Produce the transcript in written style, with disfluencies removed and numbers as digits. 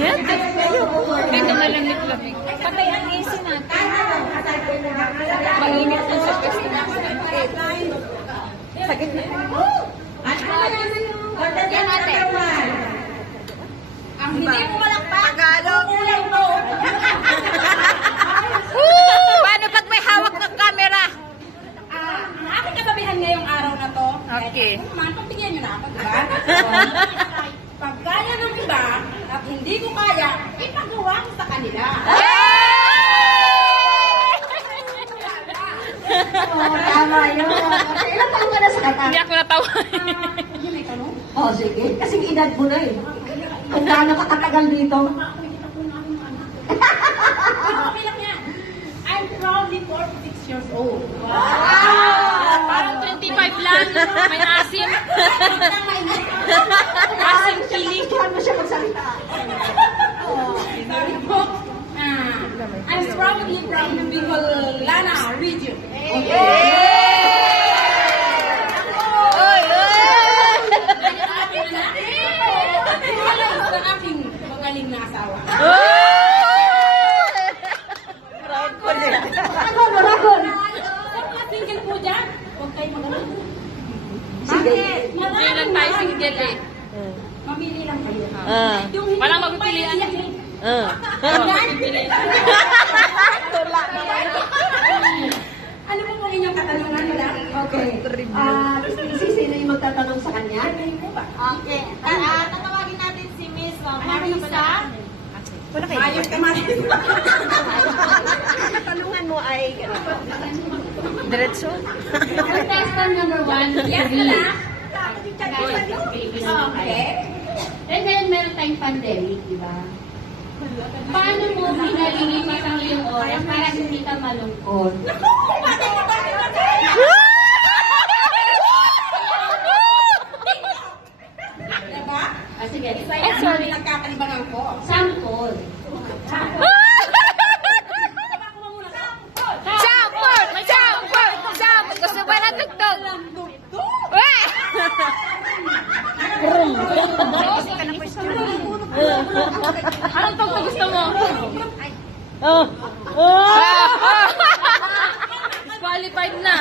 Yan. Dito malamig-lamig. Patay ang AC natin. Mainit din sa pwesto natin. Sakit na. Yan ate. Ang hindi mo malakpak. Tagalog. Paano pag may hawak ng camera? Aking katabihan ngayong araw na to. Okay. Man, pagbigyan nyo na ako, diba? Pag kaya ng iba at hindi ko kaya, ipagawa ko sa kanila. Tama yun. Ilang taon ka na sa kata? Hindi ako natawa. Oh, sige. Kasing edad mo na eh. Kung gaano ka katagal dito. Okay lang yan. I'm proudly 46 years old. Parang 25 lang. May asim. Asim kiling. Tuhan mo siya magsalita. Sorry po. I'm proudly from Bicolana region. Oy, Sa aking magaling na asawa. Proud ko din. Ragon, ragon. Sa mga single po dyan, huwag kayo magaling. Sige. Hindi lang tayo single eh. Mamili lang kayo. Yung hindi Walang ko magpipilian. maiiyak eh. Tula. Ano po muli yung katanungan nila? Okay. Sino yung magtatanong sa kanya? Okay. Tatawagin natin si Miss Marisa. Mayos ka man. Tanungan mo ay diretso. Contestant number 1. Yes ka lang. Okay. And then, meron tayong pandemic, di ba? Paano mo pinalilipas ang iyong oras para hindi ka malungkot? Diba? Sige. Isa yan. Sorry. Nagkakalibangan ko. Sample. Sampol! Sampol! Sampol! Gusto ba na tugtog? Anong tugtog gusto mo? Disqualified na.